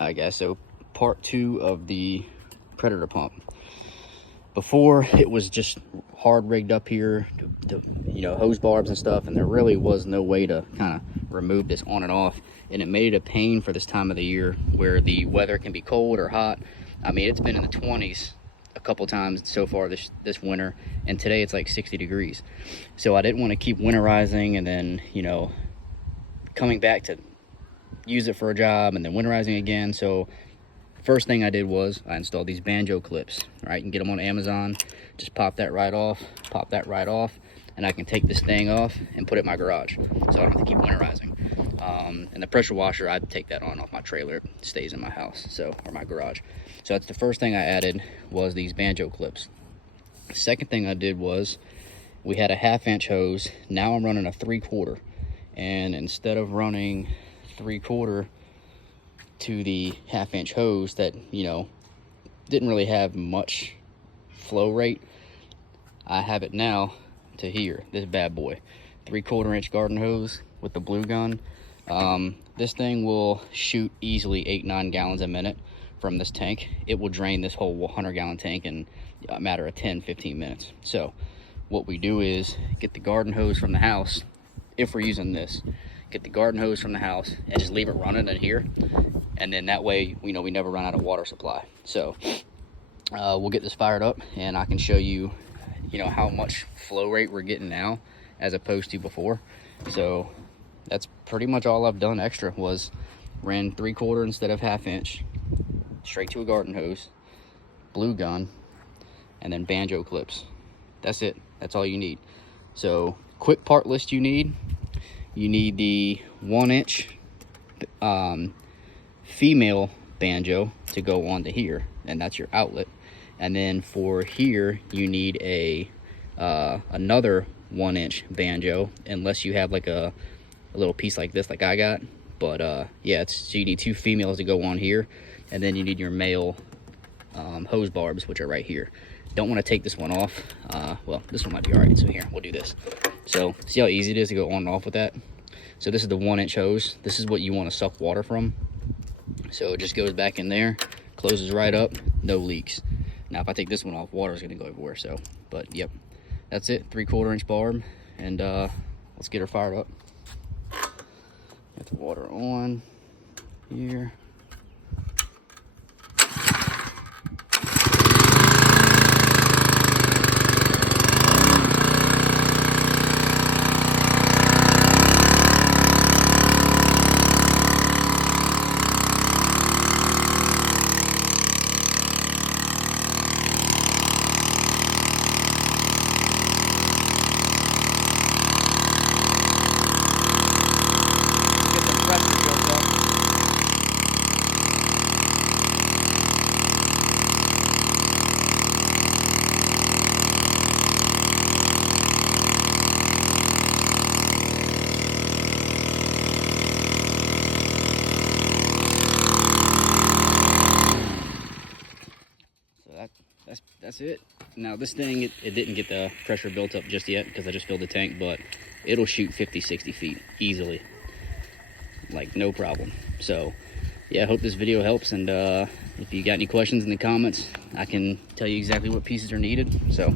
Alright guys, so part 2 of the Predator pump. Before, it was just hard rigged up here to hose barbs and stuff, and there really was no way to kind of remove this on and off, and it made it a pain for this time of the year where the weather can be cold or hot. I mean, it's been in the 20s a couple times so far this winter, and today it's like 60 degrees. So I didn't want to keep winterizing and then coming back to use it for a job and then winterizing again. So first thing I did was I installed these Banjo clips. Right, you can get them on Amazon. Just pop that right off, and I can take this thing off and put it in my garage, so I don't have to keep winterizing. And the pressure washer, I'd take that on off my trailer. It stays in my house, or my garage. So that's the first thing I added, was these Banjo clips. The second thing I did was, we had a 1/2-inch hose. Now I'm running a 3/4, and instead of running 3/4 to the 1/2-inch hose that didn't really have much flow rate, I have it now to here, this bad boy, 3/4-inch garden hose with the blue gun. This thing will shoot easily 8-9 gallons a minute from this tank. It will drain this whole 100-gallon tank in a matter of 10-15 minutes. So what we do is get the garden hose from the house, if we're using this, get the garden hose from the house and just leave it running in here, and then that way we never run out of water supply. So we'll get this fired up and I can show you how much flow rate we're getting now as opposed to before. So that's pretty much all I've done extra, was ran 3/4 instead of 1/2-inch, straight to a garden hose, blue gun, and then Banjo clips. That's it. That's all you need. So quick part list you need the 1-inch female Banjo to go onto here, and that's your outlet. And then for here you need another 1-inch Banjo, unless you have like a little piece like this like I got. But yeah, so you need 2 females to go on here, and then you need your male hose barbs, which are right here. Don't want to take this one off. Well, this one might be all right, so here, we'll do this. So see how easy it is to go on and off with that? So this is the 1-inch hose. This is what you want to suck water from. So it just goes back in there, closes right up, no leaks. Now if I take this one off, water is going to go everywhere. So, but yep, that's it. 3/4-inch barb, and let's get her fired up. Get the water on here. That's it. Now this thing, it didn't get the pressure built up just yet because I just filled the tank, but it'll shoot 50-60 feet easily, like no problem. So yeah, I hope this video helps, and if you got any questions in the comments, I can tell you exactly what pieces are needed. So